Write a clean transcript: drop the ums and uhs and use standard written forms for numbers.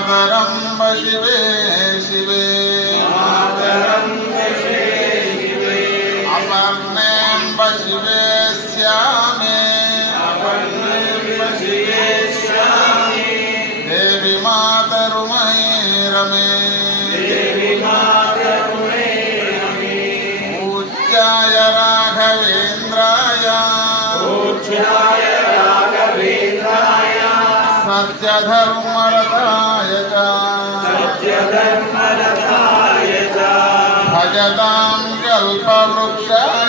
मातरं शिवे शिवे अपर्णें शिवे श्यामे देवी मातरुमयि रमे पूज्याय राघवेन्द्राय सत्यधर्मरताय च भजतां कल्पवृक्षाय